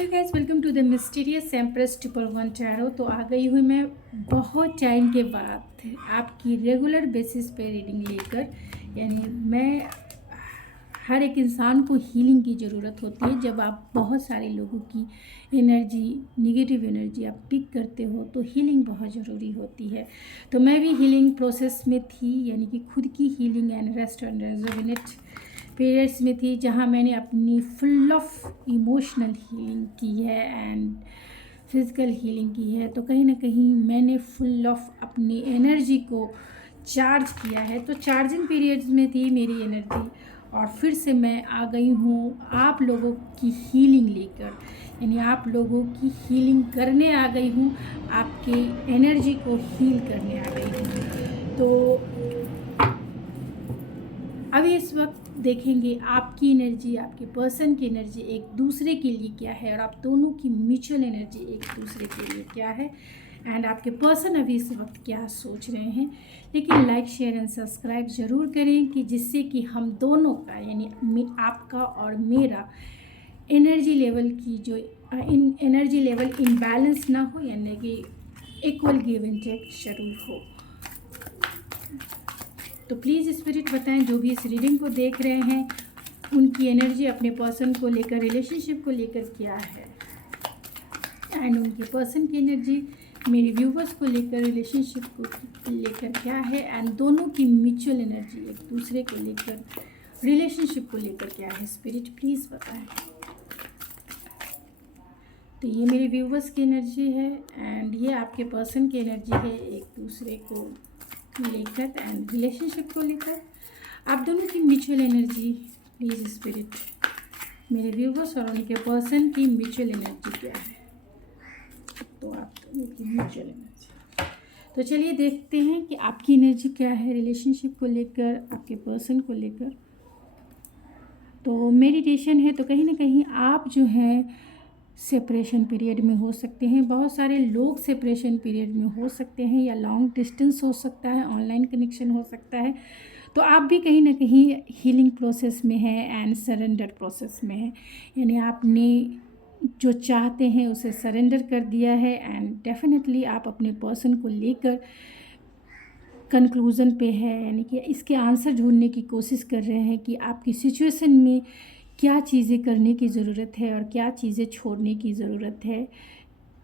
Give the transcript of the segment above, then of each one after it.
Hello guys, welcome to the mysterious empress 111 tarot. तो आ गई हूँ मैं बहुत टाइम के बाद आपकी रेगुलर बेसिस पे रीडिंग लेकर। यानी मैं हर एक इंसान को हीलिंग की ज़रूरत होती है। जब आप बहुत सारे लोगों की एनर्जी, नेगेटिव एनर्जी आप पिक करते हो तो हीलिंग बहुत ज़रूरी होती है। तो मैं भी हीलिंग प्रोसेस में थी, यानी कि खुद की healing and rest and rejuvenate periods में थी, जहाँ मैंने अपनी फुल ऑफ इमोशनल हीलिंग की है एंड फिज़िकल हीलिंग की है। तो कहीं ना कहीं मैंने फुल ऑफ अपनी एनर्जी को चार्ज किया है। तो चार्जिंग पीरियड्स में थी मेरी एनर्जी, और फिर से मैं आ गई हूँ आप लोगों की हीलिंग लेकर, यानी आप लोगों की हीलिंग करने आ गई हूँ, आपके एनर्जी को हील करने आ गई हूँ। तो अभी इस वक्त देखेंगे आपकी एनर्जी, आपके पर्सन की एनर्जी एक दूसरे के लिए क्या है, और आप दोनों की म्यूचुअल एनर्जी एक दूसरे के लिए क्या है, एंड आपके पर्सन अभी इस वक्त क्या सोच रहे हैं। लेकिन लाइक, शेयर एंड सब्सक्राइब ज़रूर करें कि जिससे कि हम दोनों का, यानी आपका और मेरा एनर्जी लेवल की जो एनर्जी लेवल इम्बैलेंस ना हो, यानी कि इक्वल गिव एंड टेक जरूर हो। तो प्लीज़ स्पिरिट बताएं, जो भी इस रीडिंग को देख रहे हैं उनकी एनर्जी अपने पर्सन को लेकर, रिलेशनशिप को लेकर क्या है, एंड उनके पर्सन की एनर्जी मेरे व्यूवर्स को लेकर, रिलेशनशिप को लेकर क्या है, एंड दोनों की म्यूचुअल एनर्जी एक दूसरे को लेकर, रिलेशनशिप को लेकर क्या है। स्पिरिट प्लीज़ बताएं। तो ये मेरे व्यूवर्स की एनर्जी है एंड ये आपके पर्सन की एनर्जी है एक दूसरे को लेकर एंड रिलेशनशिप को लेकर। आप दोनों की म्यूचुअल एनर्जी प्लीज़ स्पिरिट, मेरे व्यूवर्स और उनके पर्सन की म्यूचुअल एनर्जी क्या है। तो आप दोनों की म्यूचुअल एनर्जी, तो चलिए देखते हैं कि आपकी एनर्जी क्या है रिलेशनशिप को लेकर, आपके पर्सन को लेकर। तो मेडिटेशन है, तो कहीं ना कहीं आप जो है सेपरेशन पीरियड में हो सकते हैं, बहुत सारे लोग सेपरेशन पीरियड में हो सकते हैं, या लॉन्ग डिस्टेंस हो सकता है, ऑनलाइन कनेक्शन हो सकता है। तो आप भी कहीं ना कहीं हीलिंग प्रोसेस में है एंड सरेंडर प्रोसेस में है, यानी आपने जो चाहते हैं उसे सरेंडर कर दिया है एंड डेफिनेटली आप अपने पर्सन को लेकर कंक्लूज़न पे है, यानी कि इसके आंसर ढूंढने की कोशिश कर रहे हैं कि आपकी सिचुएशन में क्या चीज़ें करने की ज़रूरत है और क्या चीज़ें छोड़ने की ज़रूरत है,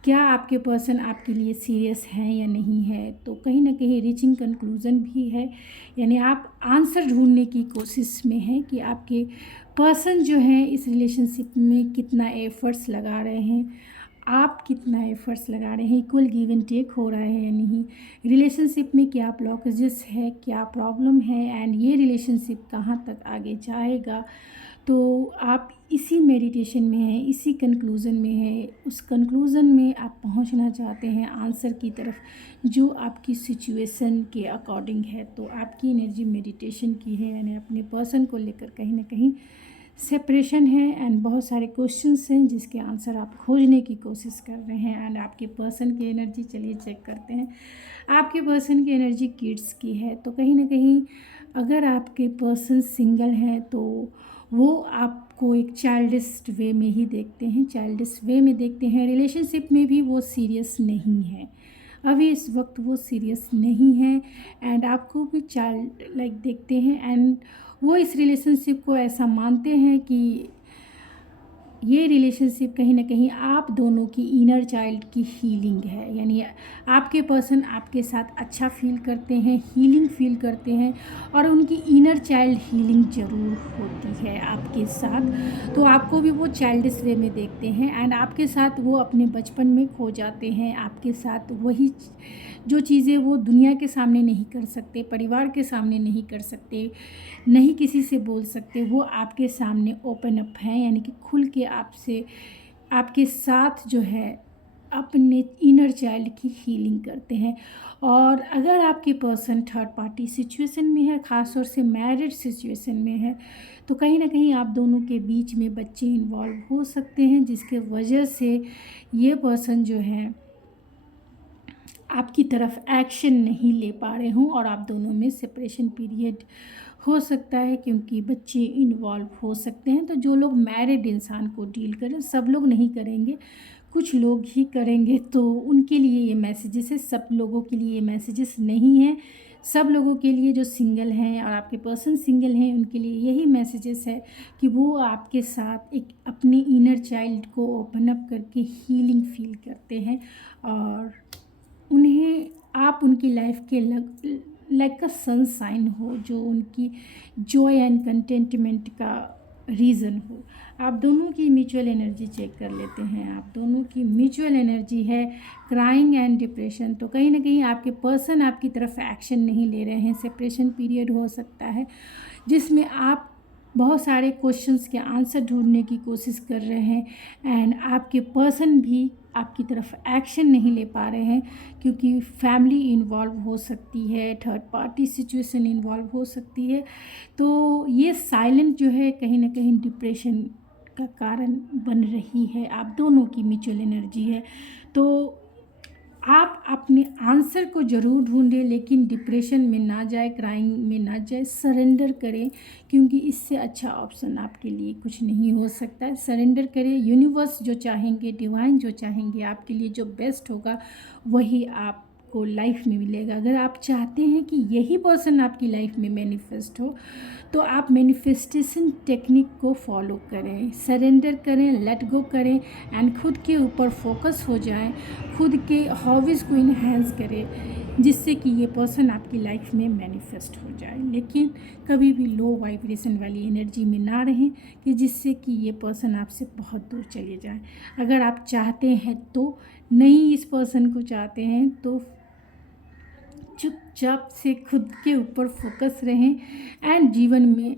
क्या आपके पर्सन आपके लिए सीरियस हैं या नहीं है। तो कहीं ना कहीं रीचिंग कंक्लूज़न भी है, यानी आप आंसर ढूंढने की कोशिश में हैं कि आपके पर्सन जो हैं इस रिलेशनशिप में कितना एफर्ट्स लगा रहे हैं, आप कितना एफर्ट्स लगा रहे हैं, इक्वल गिव एंड टेक हो रहा है या नहीं, रिलेशनशिप में क्या ब्लॉकेजेस है, क्या प्रॉब्लम है, एंड ये रिलेशनशिप कहाँ तक आगे जाएगा। तो आप इसी मेडिटेशन में हैं, इसी कंक्लूज़न में है, उस कंक्लूज़न में आप पहुंचना चाहते हैं आंसर की तरफ जो आपकी सिचुएशन के अकॉर्डिंग है। तो आपकी एनर्जी मेडिटेशन की है, यानी अपने पर्सन को लेकर कहीं ना कहीं सेपरेशन है एंड बहुत सारे क्वेश्चंस हैं जिसके आंसर आप खोजने की कोशिश कर रहे हैं। एंड आपके पर्सन की एनर्जी चलिए चेक करते हैं। आपके पर्सन की एनर्जी किड्स की है, तो कहीं ना कहीं अगर आपके पर्सन सिंगल हैं तो वो आपको एक चाइल्डिश वे में ही देखते हैं, चाइल्डिश वे में देखते हैं। रिलेशनशिप में भी वो सीरियस नहीं है, अभी इस वक्त वो सीरियस नहीं है एंड आपको भी चाइल्ड लाइक देखते हैं, एंड वो इस रिलेशनशिप को ऐसा मानते हैं कि ये रिलेशनशिप कहीं ना कहीं आप दोनों की इनर चाइल्ड की हीलिंग है, यानी आपके पर्सन आपके साथ अच्छा फील करते हैं, हीलिंग फील करते हैं, और उनकी इनर चाइल्ड हीलिंग ज़रूर होती है आपके साथ। तो आपको भी वो चाइल्डिश वे में देखते हैं एंड आपके साथ वो अपने बचपन में खो जाते हैं, आपके साथ वही जो चीज़ें वो दुनिया के सामने नहीं कर सकते, परिवार के सामने नहीं कर सकते, नहीं किसी से बोल सकते, वो आपके सामने ओपन अप हैं, यानी कि खुल के आपसे, आपके साथ जो है अपने इनर चाइल्ड की हीलिंग करते हैं। और अगर आपके पर्सन थर्ड पार्टी सिचुएशन में है, ख़ास तौर से मैरिड सिचुएशन में है, तो कहीं ना कहीं आप दोनों के बीच में बच्चे इन्वॉल्व हो सकते हैं, जिसके वजह से ये पर्सन जो है आपकी तरफ एक्शन नहीं ले पा रहे हों और आप दोनों में सेपरेशन पीरियड हो सकता है, क्योंकि बच्चे इन्वॉल्व हो सकते हैं। तो जो लोग मैरिड इंसान को डील करें, सब लोग नहीं करेंगे, कुछ लोग ही करेंगे, तो उनके लिए ये मैसेजेस है। सब लोगों के लिए ये मैसेजेस नहीं है। सब लोगों के लिए जो सिंगल हैं और आपके पर्सन सिंगल हैं, उनके लिए यही मैसेजेस है कि वो आपके साथ एक अपनी इनर चाइल्ड को ओपन अप करके हीलिंग फील करते हैं, और उन्हें आप उनकी लाइफ के लाइक का सनसाइन हो, जो उनकी जॉय एंड कंटेंटमेंट का रीज़न हो। आप दोनों की म्यूचुअल एनर्जी चेक कर लेते हैं। आप दोनों की म्यूचुअल एनर्जी है क्राइंग एंड डिप्रेशन। तो कहीं ना कहीं आपके पर्सन आपकी तरफ एक्शन नहीं ले रहे हैं। सेपरेशन पीरियड हो सकता है जिसमें आप बहुत सारे क्वेश्चंस के आंसर ढूंढने की कोशिश कर रहे हैं, एंड आपके पर्सन भी आपकी तरफ एक्शन नहीं ले पा रहे हैं, क्योंकि फैमिली इन्वॉल्व हो सकती है, थर्ड पार्टी सिचुएशन इन्वॉल्व हो सकती है। तो ये साइलेंट जो है कहीं ना कहीं डिप्रेशन का कारण बन रही है। आप दोनों की म्यूचुअल एनर्जी है। तो आप अपने आंसर को ज़रूर ढूंढें, लेकिन डिप्रेशन में ना जाए, क्राइंग में ना जाए, सरेंडर करें, क्योंकि इससे अच्छा ऑप्शन आपके लिए कुछ नहीं हो सकता है। सरेंडर करें। यूनिवर्स जो चाहेंगे, डिवाइन जो चाहेंगे, आपके लिए जो बेस्ट होगा वही आपको लाइफ में मिलेगा। अगर आप चाहते हैं कि यही पर्सन आपकी लाइफ में मैनिफेस्ट हो, तो आप मैनिफेस्टेशन टेक्निक को फॉलो करें, सरेंडर करें, लेट गो करें, एंड खुद के ऊपर फोकस हो जाएं, खुद के हॉबीज़ को इन्हेंस करें, जिससे कि ये पर्सन आपकी लाइफ में मैनिफेस्ट हो जाए। लेकिन कभी भी लो वाइब्रेशन वाली एनर्जी में ना रहें, कि जिससे कि ये पर्सन आपसे बहुत दूर चले जाए। अगर आप चाहते हैं तो, नहीं इस पर्सन को चाहते हैं तो चुपचाप से खुद के ऊपर फोकस रहें, एंड जीवन में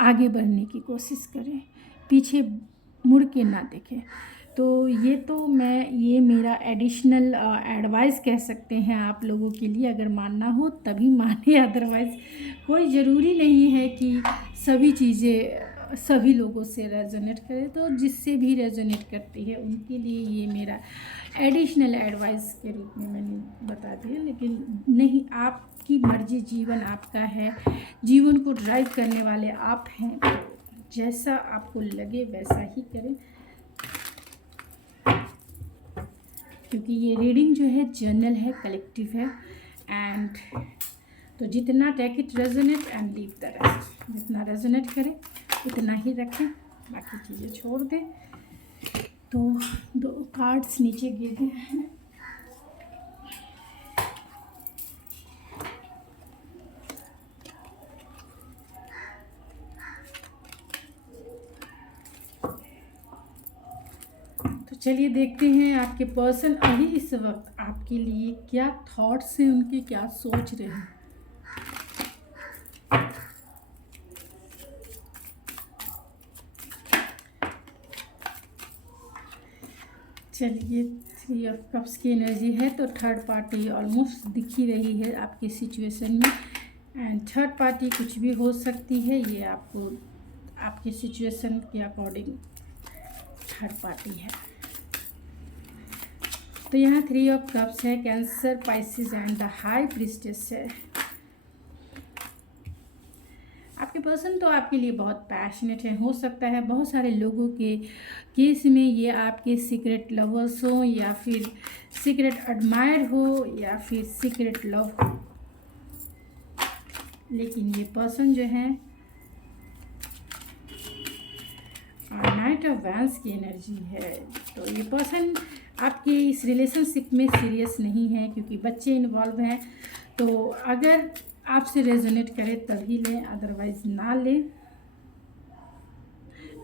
आगे बढ़ने की कोशिश करें, पीछे मुड़ के ना देखें। तो ये मेरा एडिशनल एडवाइस कह सकते हैं आप लोगों के लिए। अगर मानना हो तभी माने, अदरवाइज़ कोई ज़रूरी नहीं है कि सभी चीज़ें सभी लोगों से रेजोनेट करे। तो जिससे भी रेजोनेट करती है उनके लिए ये मेरा एडिशनल एडवाइस के रूप में मैंने बता दिया। लेकिन नहीं, आपकी मर्जी, जीवन आपका है, जीवन को ड्राइव करने वाले आप हैं। जैसा आपको लगे वैसा ही करें, क्योंकि ये रीडिंग जो है जर्नल है, कलेक्टिव है, एंड तो जितना take it resonate and leave the rest. जितना रेजोनेट करें उतना ही रखें, बाकी चीज़ें छोड़ दें। तो 2 कार्ड्स नीचे गिर गए हैं। तो चलिए देखते हैं आपके पर्सन अभी इस वक्त आपके लिए क्या थॉट्स हैं, उनके क्या सोच रहे हैं। चलिए 3 ऑफ कप्स की एनर्जी है, तो थर्ड पार्टी ऑलमोस्ट दिख ही रही है आपकी सिचुएशन में, एंड थर्ड पार्टी कुछ भी हो सकती है। ये आपको आपकी सिचुएशन के अकॉर्डिंग थर्ड पार्टी है। तो यहाँ 3 ऑफ कप्स है, cancer, Pisces and the high priestess है। आपके पर्सन तो आपके लिए बहुत पैशनेट है। हो सकता है बहुत सारे लोगों के केस में ये आपके सीक्रेट लवर्स हो, या फिर सीक्रेट एडमायर हो, या फिर सीक्रेट लव हो। लेकिन ये पर्सन जो है नाइट ऑफ वैंस की एनर्जी है। तो ये पर्सन आपके इस रिलेशनशिप में सीरियस नहीं है, क्योंकि बच्चे इन्वॉल्व हैं। तो अगर आपसे रेजोनेट करे तभी लें, अदरवाइज ना लें।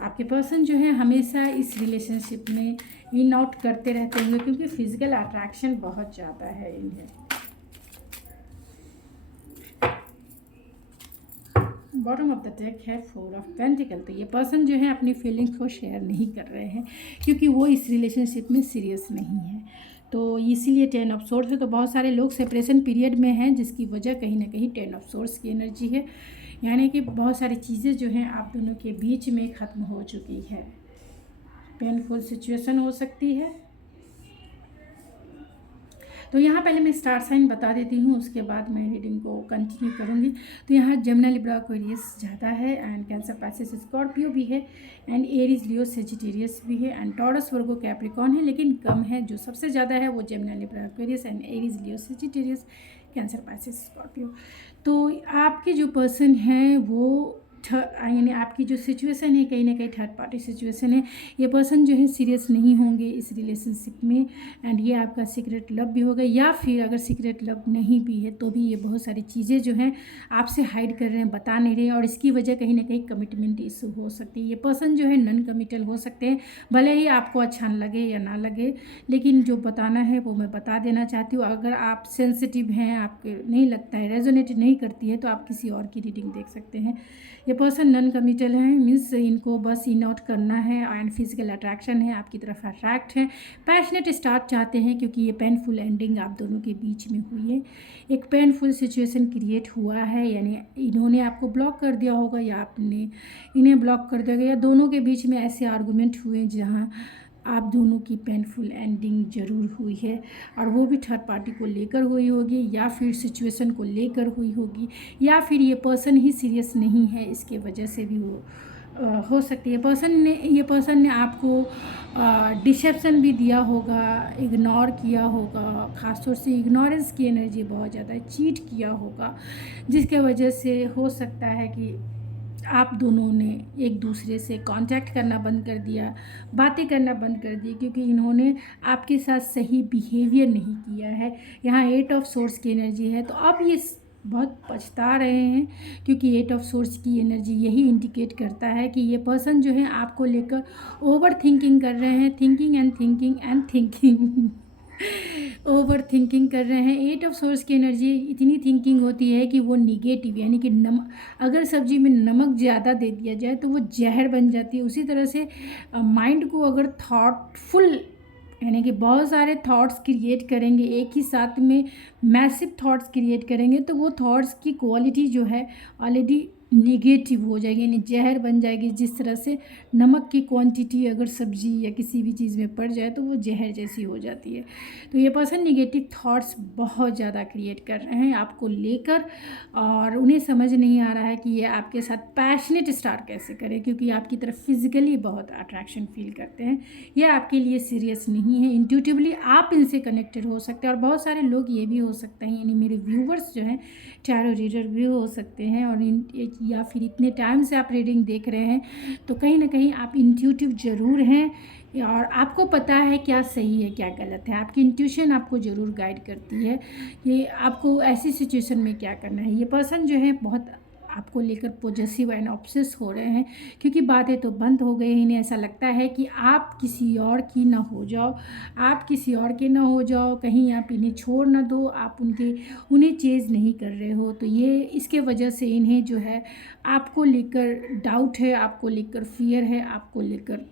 आपके पर्सन जो है हमेशा इस रिलेशनशिप में इन आउट करते रहते होंगे, क्योंकि फिजिकल अट्रैक्शन बहुत ज़्यादा है इन्हें। बॉटम ऑफ द डेक है 4 ऑफ पेंटिकल। तो ये पर्सन जो है अपनी फीलिंग्स को शेयर नहीं कर रहे हैं, क्योंकि वो इस रिलेशनशिप में सीरियस नहीं है। तो इसीलिए 10 ऑफ सोर्स है। तो बहुत सारे लोग सेपरेशन पीरियड में हैं, जिसकी वजह कहीं ना कहीं 10 ऑफ सोर्स की एनर्जी है। यानी कि बहुत सारी चीज़ें जो हैं आप दोनों के बीच में ख़त्म हो चुकी है। पेनफुल सिचुएशन हो सकती है। तो यहाँ पहले मैं स्टार साइन बता देती हूँ, उसके बाद मैं रीडिंग को कंटिन्यू करूँगी। तो यहाँ जमुना लिब्रा एक्वेरियस ज़्यादा है, एंड कैंसर पैसेज स्कॉर्पियो भी है, एंड एरीज लियो सेजिटेरियस भी है, एंड टॉरस वर्गो कैप्रिकॉन है, लेकिन कम है। जो सबसे ज़्यादा है वो Jamuna Libra Aquarius and Aries Leo Sagittarius cancer passage Scorpio. तो आपके जो पर्सन हैं वो यानी आपकी जो सिचुएशन है कहीं ना कहीं थर्ड पार्टी सिचुएशन है। ये पर्सन जो है सीरियस नहीं होंगे इस रिलेशनशिप में, एंड ये आपका सीक्रेट लव भी होगा, या फिर अगर सीक्रेट लव नहीं भी है तो भी ये बहुत सारी चीज़ें जो हैं आपसे हाइड कर रहे हैं, बता नहीं रहे हैं, और इसकी वजह कहीं ना कहीं कमिटमेंट इशू हो सकती है। ये पर्सन जो है नॉन कमिटल हो सकते हैं, भले ही आपको अच्छा लगे या ना लगे, लेकिन जो बताना है वो मैं बता देना चाहती हूँ। अगर आप सेंसिटिव हैं, आपको नहीं लगता है, रेजोनेट नहीं करती है, तो आप किसी और की रीडिंग देख सकते हैं। ये पर्सन नॉन कमिटल है, मीन्स इनको बस इन आउट करना है, एंड फिजिकल अट्रैक्शन है, आपकी तरफ अट्रैक्ट है, पैशनेट स्टार्ट चाहते हैं, क्योंकि ये पेनफुल एंडिंग आप दोनों के बीच में हुई है। एक पेनफुल सिचुएशन क्रिएट हुआ है, यानी इन्होंने आपको ब्लॉक कर दिया होगा या आपने इन्हें ब्लॉक कर दिया होगा, या दोनों के बीच में ऐसे आर्गूमेंट हुए जहाँ आप दोनों की पेनफुल एंडिंग ज़रूर हुई है, और वो भी थर्ड पार्टी को लेकर हुई होगी, या फिर सिचुएशन को लेकर हुई होगी, या फिर ये पर्सन ही सीरियस नहीं है, इसके वजह से भी वो हो सकती है। ये पर्सन ने आपको डिसेप्शन भी दिया होगा, इग्नोर किया होगा, ख़ासतौर से इग्नोरेंस की एनर्जी बहुत ज़्यादा है, चीट किया होगा, जिसके वजह से हो सकता है कि आप दोनों ने एक दूसरे से कांटेक्ट करना बंद कर दिया, बातें करना बंद कर दी, क्योंकि इन्होंने आपके साथ सही बिहेवियर नहीं किया है। यहाँ 8 ऑफ सोर्स की एनर्जी है, तो अब ये बहुत पछता रहे हैं, क्योंकि 8 ऑफ सोर्स की एनर्जी यही इंडिकेट करता है कि ये पर्सन जो है आपको लेकर ओवर थिंकिंग कर रहे हैं, thinking and thinking and thinking over thinking कर रहे हैं। 8 ऑफ सोर्स की एनर्जी इतनी थिंकिंग होती है कि वो निगेटिव, यानी कि अगर सब्जी में नमक ज़्यादा दे दिया जाए तो वो जहर बन जाती है। उसी तरह से माइंड को अगर थॉटफुल, यानी कि बहुत सारे थॉट्स क्रिएट करेंगे, एक ही साथ में मैसिव थॉट्स क्रिएट करेंगे, तो वो थॉट्स की क्वालिटी जो है ऑलरेडी निगेटिव हो जाएगी, यानी जहर बन जाएगी। जिस तरह से नमक की क्वांटिटी अगर सब्जी या किसी भी चीज़ में पड़ जाए तो वो जहर जैसी हो जाती है। तो ये पर्सन निगेटिव थॉट्स बहुत ज़्यादा क्रिएट कर रहे हैं आपको लेकर, और उन्हें समझ नहीं आ रहा है कि ये आपके साथ पैशनेट स्टार्ट कैसे करें, क्योंकि आपकी तरफ फिजिकली बहुत अट्रैक्शन फील करते हैं। ये आपके लिए सीरियस नहीं है, इंट्यूटिवली आप इनसे कनेक्टेड हो सकते हैं, और बहुत सारे लोग ये भी हो सकते हैं, यानी मेरे व्यूवर्स जो हैं टैरो रीडर भी हो सकते हैं, और या फिर इतने टाइम से आप रीडिंग देख रहे हैं, तो कहीं ना कहीं आप इंट्यूटिव ज़रूर हैं, और आपको पता है क्या सही है क्या गलत है। आपकी इंट्यूशन आपको ज़रूर गाइड करती है कि आपको ऐसी सिचुएशन में क्या करना है। ये पर्सन जो है बहुत आपको लेकर पॉजेसिव एंड ऑब्सेस हो रहे हैं, क्योंकि बातें तो बंद हो गई। इन्हें ऐसा लगता है कि आप किसी और की ना हो जाओ, आप किसी और के ना हो जाओ, कहीं आप इन्हें छोड़ ना दो, आप उन्हें चेज़ नहीं कर रहे हो। तो ये इसके वजह से इन्हें जो है आपको लेकर डाउट है, आपको लेकर फियर है, आपको लेकर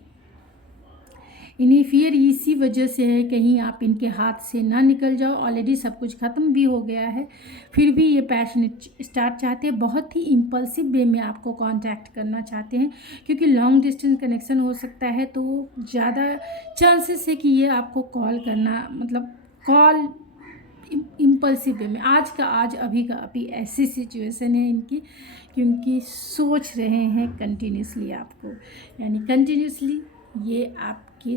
इन्हें फियर इसी वजह से है कहीं आप इनके हाथ से ना निकल जाओ। ऑलरेडी सब कुछ ख़त्म भी हो गया है, फिर भी ये पैशनेट स्टार्ट चाहते हैं, बहुत ही इम्पल्सिव वे में आपको कांटेक्ट करना चाहते हैं, क्योंकि लॉन्ग डिस्टेंस कनेक्शन हो सकता है, तो ज़्यादा चांसेस है कि ये आपको कॉल करना, मतलब कॉल इम्पल्सिव वे में, आज का आज अभी का अभी ऐसी सिचुएशन है इनकी, क्योंकि सोच रहे हैं कंटिन्यूसली आपको, यानी कंटिन्यूसली ये आपकी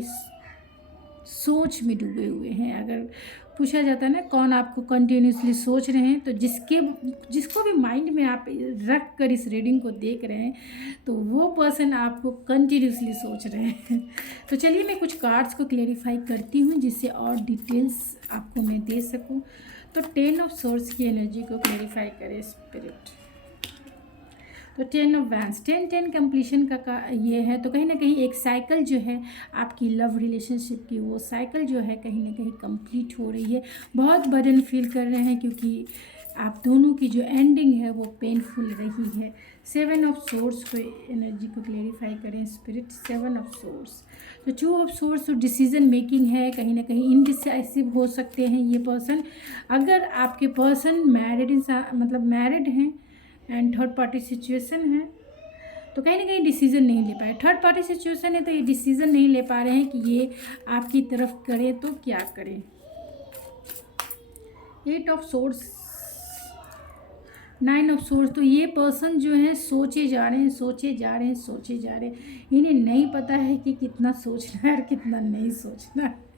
सोच में डूबे हुए हैं। अगर पूछा जाता है ना कौन आपको कंटिन्यूसली सोच रहे हैं, तो जिसको भी माइंड में आप रख कर इस रीडिंग को देख रहे हैं, तो वो पर्सन आपको कंटिन्यूसली सोच रहे हैं। तो चलिए मैं कुछ कार्ड्स को क्लेरिफाई करती हूँ, जिससे और डिटेल्स आपको मैं दे सकूँ। तो 10 ऑफ सोर्स की एनर्जी को क्लेरिफाई करें स्पिरिट। तो 10 ऑफ वैंस, 10 कंप्लीशन का ये है। तो कहीं ना कहीं एक साइकिल जो है आपकी लव रिलेशनशिप की, वो साइकिल जो है कहीं ना कहीं कंप्लीट हो रही है। बहुत बर्डन फील कर रहे हैं, क्योंकि आप दोनों की जो एंडिंग है वो पेनफुल रही है। 7 ऑफ सोर्स को एनर्जी को क्लेरिफाई करें स्पिरिट। 7 ऑफ सोर्स, तो 2 ऑफ सोर्स तो डिसीजन मेकिंग है, कहीं ना कहीं इनडिसाइसिव हो सकते हैं ये पर्सन। अगर आपके पर्सन मतलब मैरिड हैं एंड थर्ड पार्टी सिचुएशन है, तो कहीं ना कहीं डिसीज़न नहीं ले पाए। थर्ड पार्टी सिचुएशन है तो ये डिसीज़न नहीं ले पा रहे हैं कि ये आपकी तरफ करे तो क्या करें। Eight of swords, nine of swords. तो ये पर्सन जो है सोचे जा रहे हैं, सोचे जा रहे हैं, सोचे जा रहे हैं। इन्हें नहीं पता है कि कितना सोचना है और कितना नहीं सोचना है।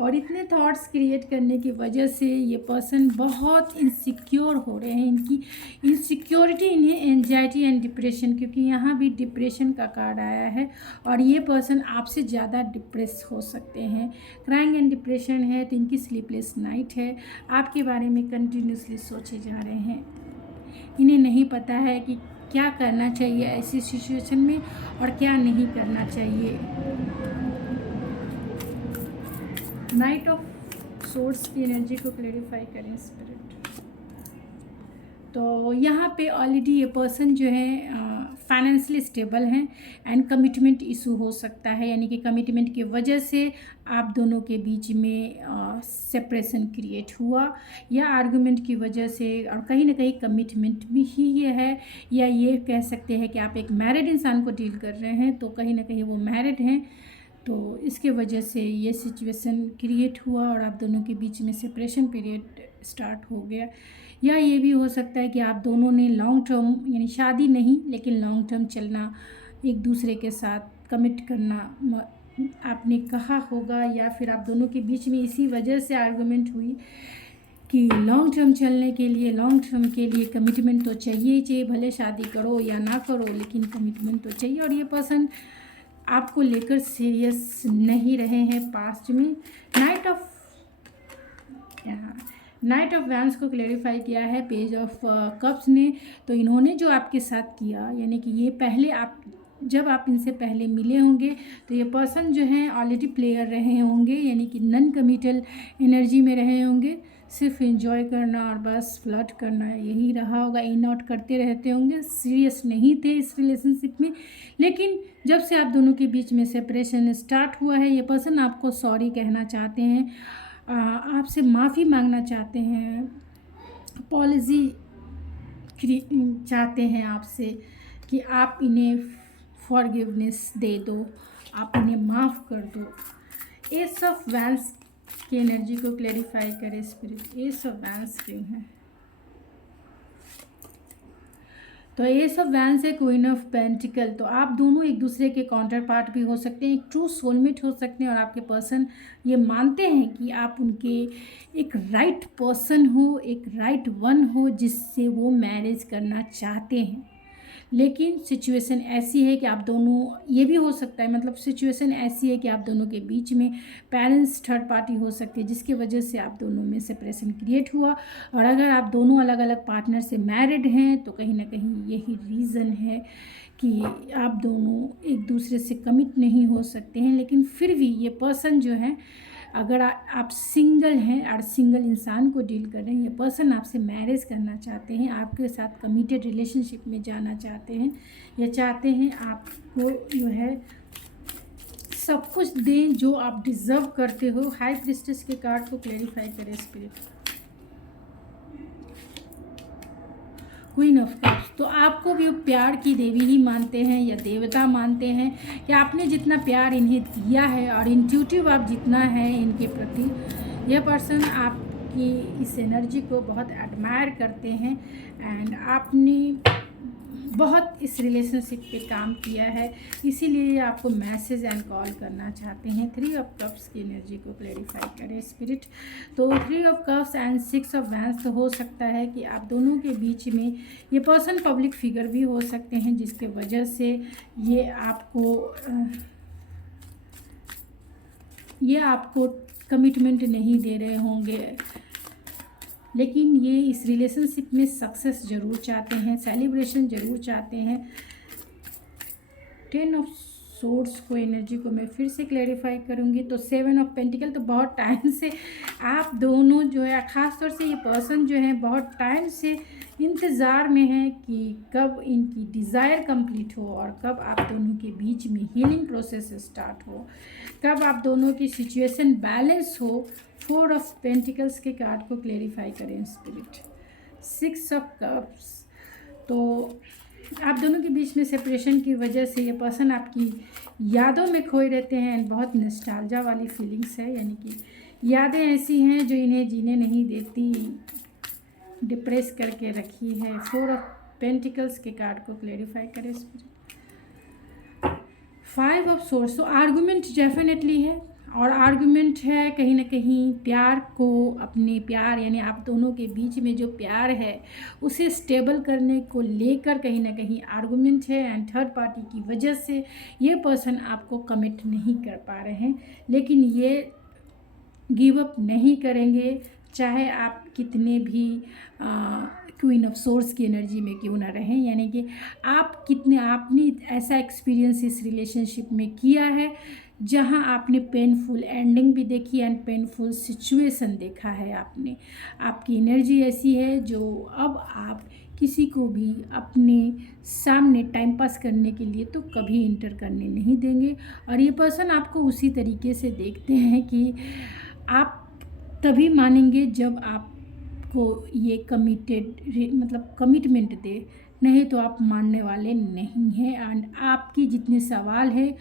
और इतने थॉट्स क्रिएट करने की वजह से ये पर्सन बहुत इनसिक्योर हो रहे हैं। इनकी इनसिक्योरिटी इन्हें एंजाइटी एंड डिप्रेशन, क्योंकि यहाँ भी डिप्रेशन का कार्ड आया है और ये पर्सन आपसे ज़्यादा डिप्रेस हो सकते हैं। क्राइंग एंड डिप्रेशन है तो इनकी स्लीपलेस नाइट है। आपके बारे में कंटिन्यूसली सोचे जा रहे हैं। इन्हें नहीं पता है कि क्या करना चाहिए ऐसी सिचुएशन में और क्या नहीं करना चाहिए। नाइट ऑफ सोर्स की एनर्जी को क्लेरिफाई करें स्पिरिट। तो यहाँ पे ऑलरेडी ये पर्सन जो है फाइनेंशियली स्टेबल हैं एंड कमिटमेंट इशू हो सकता है, यानी कि कमिटमेंट की वजह से आप दोनों के बीच में सेपरेशन क्रिएट हुआ, या आर्गुमेंट की वजह से, और कहीं ना कहीं कमिटमेंट भी ही ये है, या ये कह सकते हैं कि आप एक मैरिड इंसान को डील कर रहे हैं तो कहीं ना कहीं वो मैरिड हैं, तो इसके वजह से ये सिचुएशन क्रिएट हुआ और आप दोनों के बीच में सेपरेशन पीरियड स्टार्ट हो गया। या ये भी हो सकता है कि आप दोनों ने लॉन्ग टर्म, यानी शादी नहीं लेकिन लॉन्ग टर्म चलना, एक दूसरे के साथ कमिट करना आपने कहा होगा, या फिर आप दोनों के बीच में इसी वजह से आर्गुमेंट हुई कि लॉन्ग टर्म चलने के लिए, लॉन्ग टर्म के लिए कमिटमेंट तो चाहिए ही चाहिए, भले शादी करो या ना करो लेकिन कमिटमेंट तो चाहिए। और ये पर्सन आपको लेकर सीरियस नहीं रहे हैं पास्ट में। नाइट ऑफ वैंस को क्लेरिफाई किया है पेज ऑफ कप्स ने। तो इन्होंने जो आपके साथ किया, यानी कि ये पहले जब आप इनसे पहले मिले होंगे तो ये पर्सन जो हैं ऑलरेडी प्लेयर रहे होंगे, यानी कि नॉन कमिटल एनर्जी में रहे होंगे, सिर्फ एंजॉय करना और बस फ्लर्ट करना यही रहा होगा, इन आउट करते रहते होंगे, सीरियस नहीं थे इस रिलेशनशिप में। लेकिन जब से आप दोनों के बीच में सेपरेशन स्टार्ट हुआ है, ये पर्सन आपको सॉरी कहना चाहते हैं, आपसे माफ़ी मांगना चाहते हैं, अपॉलजी चाहते हैं आपसे कि आप इन्हें फॉरगिवनेस दे दो, आप इन्हें माफ़ कर दो। एस ऑफ वैंस की एनर्जी को क्लैरिफाई करें स्पिरिट। एस ऑफ वैंस क्यों है? तो एस ऑफ वैंस है क्वीन ऑफ पेंटिकल। तो आप दोनों एक दूसरे के काउंटर पार्ट भी हो सकते हैं, एक ट्रू सोलमेट हो सकते हैं, और आपके पर्सन ये मानते हैं कि आप उनके एक राइट पर्सन हो, एक राइट वन हो जिससे वो मैरिज करना चाहते हैं। लेकिन सिचुएशन ऐसी है कि आप दोनों, ये भी हो सकता है, मतलब सिचुएशन ऐसी है कि आप दोनों के बीच में पेरेंट्स थर्ड पार्टी हो सकती है जिसकी वजह से आप दोनों में सेपरेशन क्रिएट हुआ। और अगर आप दोनों अलग अलग पार्टनर से मैरिड हैं तो कहीं ना कहीं यही रीज़न है कि आप दोनों एक दूसरे से कमिट नहीं हो सकते हैं। लेकिन फिर भी ये पर्सन जो है, अगर आप सिंगल हैं और सिंगल इंसान को डील कर रहे हैं, ये पर्सन आपसे मैरिज करना चाहते हैं, आपके साथ कमिटेड रिलेशनशिप में जाना चाहते हैं, या चाहते हैं आपको जो है सब कुछ दें जो आप डिज़र्व करते हो। हाई प्रिस्टेस के कार्ड को क्लैरिफाई करें स्पिरिट। Queen of cups. तो आपको भी प्यार की देवी ही मानते हैं या देवता मानते हैं, कि आपने जितना प्यार इन्हें दिया है और इंट्यूटिव आप जितना है इनके प्रति, यह पर्सन आपकी इस एनर्जी को बहुत एडमायर करते हैं एंड आपने बहुत इस रिलेशनशिप पे काम किया है, इसीलिए आपको मैसेज एंड कॉल करना चाहते हैं। 3 ऑफ कप्स की एनर्जी को क्लैरिफाई करें स्पिरिट। तो 3 of cups and 6 of vents. तो हो सकता है कि आप दोनों के बीच में ये पर्सन पब्लिक फिगर भी हो सकते हैं जिसके वजह से ये आपको कमिटमेंट नहीं दे रहे होंगे, लेकिन ये इस रिलेशनशिप में सक्सेस ज़रूर चाहते हैं, सेलिब्रेशन ज़रूर चाहते हैं। 10 ऑफ सोर्ड्स को एनर्जी को मैं फिर से क्लैरिफाई करूँगी। तो 7 ऑफ पेंटिकल। तो बहुत टाइम से आप दोनों जो है, ख़ास तौर से ये पर्सन जो है बहुत टाइम से इंतज़ार में है कि कब इनकी डिज़ायर कंप्लीट हो और कब आप दोनों के बीच में हीलिंग प्रोसेस स्टार्ट हो, कब आप दोनों की सिचुएशन बैलेंस हो। 4 ऑफ पेंटिकल्स के कार्ड को क्लैरिफाई करें स्पिरिट। 6 of cups. तो आप दोनों के बीच में सेपरेशन की वजह से ये पर्सन आपकी यादों में खोए रहते हैं एंड बहुत नॉस्टैल्जिया वाली फीलिंग्स है, यानी कि यादें ऐसी हैं जो इन्हें जीने नहीं देती, डिप्रेस करके रखी है। 4 ऑफ पेंटिकल्स के कार्ड को क्लेरिफाई करें स्पिरिट। 5 ऑफ सोर्स, तो आर्गुमेंट डेफिनेटली है, और आर्गुमेंट है कहीं ना कहीं प्यार को, अपने प्यार यानी आप दोनों के बीच में जो प्यार है उसे स्टेबल करने को लेकर कहीं ना कहीं आर्गुमेंट है। एंड थर्ड पार्टी की वजह से ये पर्सन आपको कमिट नहीं कर पा रहे हैं, लेकिन ये गिव अप नहीं करेंगे, चाहे आप कितने भी क्वीन ऑफ सोर्स की एनर्जी में क्यों ना रहें। यानी कि आपने ऐसा एक्सपीरियंस इस रिलेशनशिप में किया है जहां आपने पेनफुल एंडिंग भी देखी एंड पेनफुल सिचुएशन देखा है। आपकी एनर्जी ऐसी है जो अब आप किसी को भी अपने सामने टाइम पास करने के लिए तो कभी इंटर करने नहीं देंगे, और ये पर्सन आपको उसी तरीके से देखते हैं कि आप तभी मानेंगे जब आपको ये कमिटमेंट दे, नहीं तो आप मानने वाले नहीं हैं। एंड आपकी जितने सवाल हैं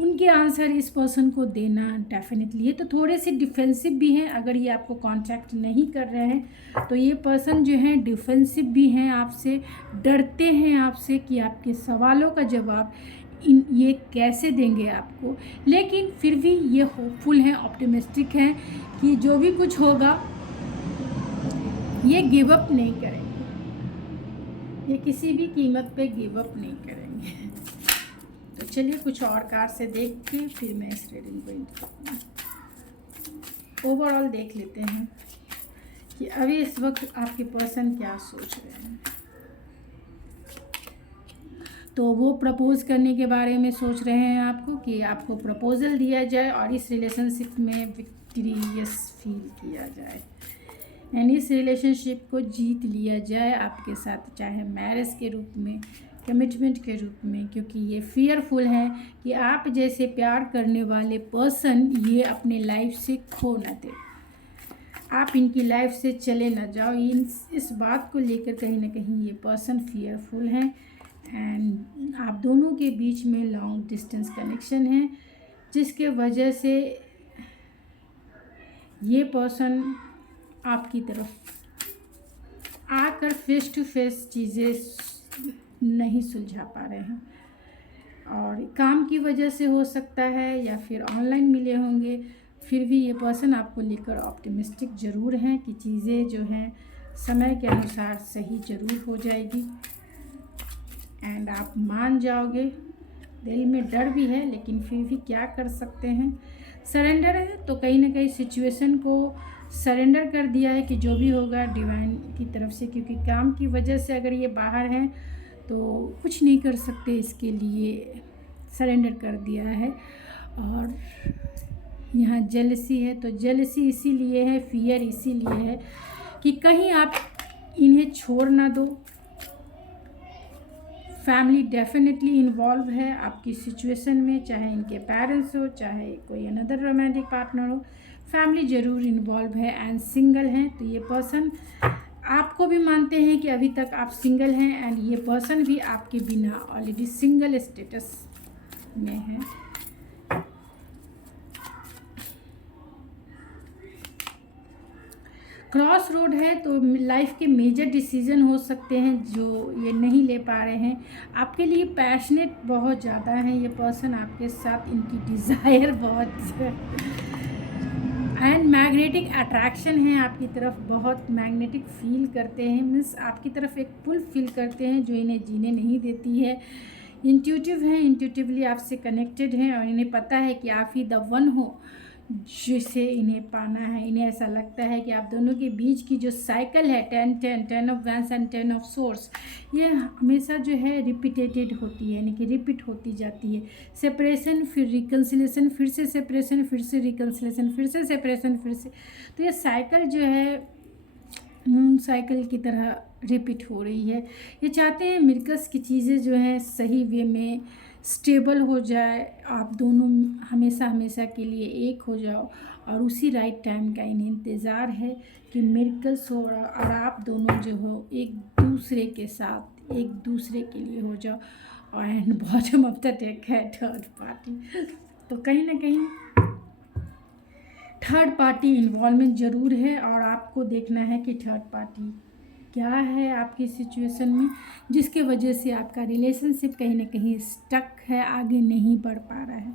उनके आंसर इस पर्सन को देना डेफिनेटली है। तो थोड़े से डिफेंसिव भी हैं, अगर ये आपको कांटेक्ट नहीं कर रहे हैं तो ये पर्सन जो है डिफेंसिव भी हैं आपसे, डरते हैं आपसे कि आपके सवालों का जवाब ये कैसे देंगे आपको। लेकिन फिर भी ये होपफुल हैं, ऑप्टिमिस्टिक हैं कि जो भी कुछ होगा ये गिव अप नहीं करेंगे, ये किसी भी कीमत पे गिव अप नहीं करेंगे। तो चलिए कुछ और कार्ड से देख के फिर मैं इस रीडिंग को ओवरऑल देख लेते हैं कि अभी इस वक्त आपके पर्सन क्या सोच रहे हैं। तो वो प्रपोज करने के बारे में सोच रहे हैं आपको, कि आपको प्रपोजल दिया जाए और इस रिलेशनशिप में विक्टोरियस फील किया जाए, यानी इस रिलेशनशिप को जीत लिया जाए आपके साथ, चाहे मैरिज के रूप में, कमिटमेंट के रूप में। क्योंकि ये फियरफुल है कि आप जैसे प्यार करने वाले पर्सन ये अपने लाइफ से खो ना दे, आप इनकी लाइफ से चले ना जाओ। इस बात को लेकर कहीं ना कहीं ये पर्सन फियरफुल हैं। एंड आप दोनों के बीच में लॉन्ग डिस्टेंस कनेक्शन है, जिसके वजह से ये पर्सन आपकी तरफ आकर फेस टू फेस चीज़ें नहीं सुलझा पा रहे हैं, और काम की वजह से हो सकता है या फिर ऑनलाइन मिले होंगे। फिर भी ये पर्सन आपको लेकर ऑप्टिमिस्टिक ज़रूर हैं कि चीज़ें जो हैं समय के अनुसार सही ज़रूर हो जाएगी एंड आप मान जाओगे। दिल में डर भी है, लेकिन फिर भी क्या कर सकते हैं, सरेंडर है। तो कहीं ना कहीं सिचुएशन को सरेंडर कर दिया है कि जो भी होगा डिवाइन की तरफ से, क्योंकि काम की वजह से अगर ये बाहर हैं तो कुछ नहीं कर सकते, इसके लिए सरेंडर कर दिया है। और यहाँ जेलसी है, तो जेलसी इसीलिए है, फियर इसीलिए है कि कहीं आप इन्हें छोड़ ना दो। फैमिली डेफिनेटली इन्वॉल्व है आपकी सिचुएशन में, चाहे इनके पेरेंट्स हो, चाहे कोई अनदर रोमांटिक पार्टनर हो, फैमिली ज़रूर इन्वॉल्व है। एंड सिंगल हैं, तो ये पर्सन आपको भी मानते हैं कि अभी तक आप सिंगल हैं, एंड ये पर्सन भी आपके बिना ऑलरेडी सिंगल स्टेटस में है। क्रॉस रोड है, तो लाइफ के मेजर डिसीजन हो सकते हैं जो ये नहीं ले पा रहे हैं। आपके लिए पैशनेट बहुत ज़्यादा है ये पर्सन आपके साथ, इनकी डिज़ायर बहुत एंड मैग्नेटिक अट्रैक्शन है आपकी तरफ, बहुत मैग्नेटिक फील करते हैं, मीन्स आपकी तरफ एक पुल फील करते हैं जो इन्हें जीने नहीं देती है। इंट्यूटिव हैं, इंट्यूटिवली आपसे कनेक्टेड हैं, और इन्हें पता है कि आप ही द वन हो जिसे इन्हें पाना है। इन्हें ऐसा लगता है कि आप दोनों के बीच की जो साइकिल है 10 of vents and 10 of source, ये हमेशा जो है रिपीटेटेड होती है, यानी कि रिपीट होती जाती है। सेपरेशन, फिर रिकन्सिलेशन, फिर से सेपरेशन, फिर से रिकन्सिलेशन, फिर से सेपरेशन, फिर से, तो ये साइकिल जो है मून साइकिल की तरह रिपीट हो रही है। ये चाहते हैं मिर्कस की चीज़ें जो हैं सही वे में स्टेबल हो जाए, आप दोनों हमेशा हमेशा के लिए एक हो जाओ, और उसी राइट टाइम का इन्हें इंतज़ार है कि मिरेकल्स हो और आप दोनों जो हो एक दूसरे के साथ एक दूसरे के लिए हो जाओ। And bottom of the deck है थर्ड पार्टी। तो कहीं ना कहीं थर्ड पार्टी इन्वॉल्वमेंट ज़रूर है और आपको देखना है कि थर्ड पार्टी क्या है आपकी सिचुएशन में, जिसके वजह से आपका रिलेशनशिप कहीं ना कहीं स्टक है, आगे नहीं बढ़ पा रहा है।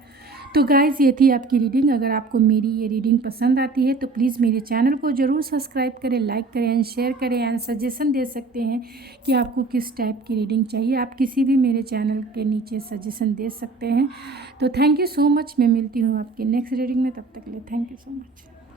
तो गाइज़ ये थी आपकी रीडिंग। अगर आपको मेरी ये रीडिंग पसंद आती है तो प्लीज़ मेरे चैनल को ज़रूर सब्सक्राइब करें, लाइक करें एंड शेयर करें एंड सजेशन दे सकते हैं कि आपको किस टाइप की रीडिंग चाहिए। आप किसी भी मेरे चैनल के नीचे सजेशन दे सकते हैं। तो थैंक यू सो मच। मैं मिलती हूँ आपके नेक्स्ट रीडिंग में, तब तक के लिए थैंक यू सो मच।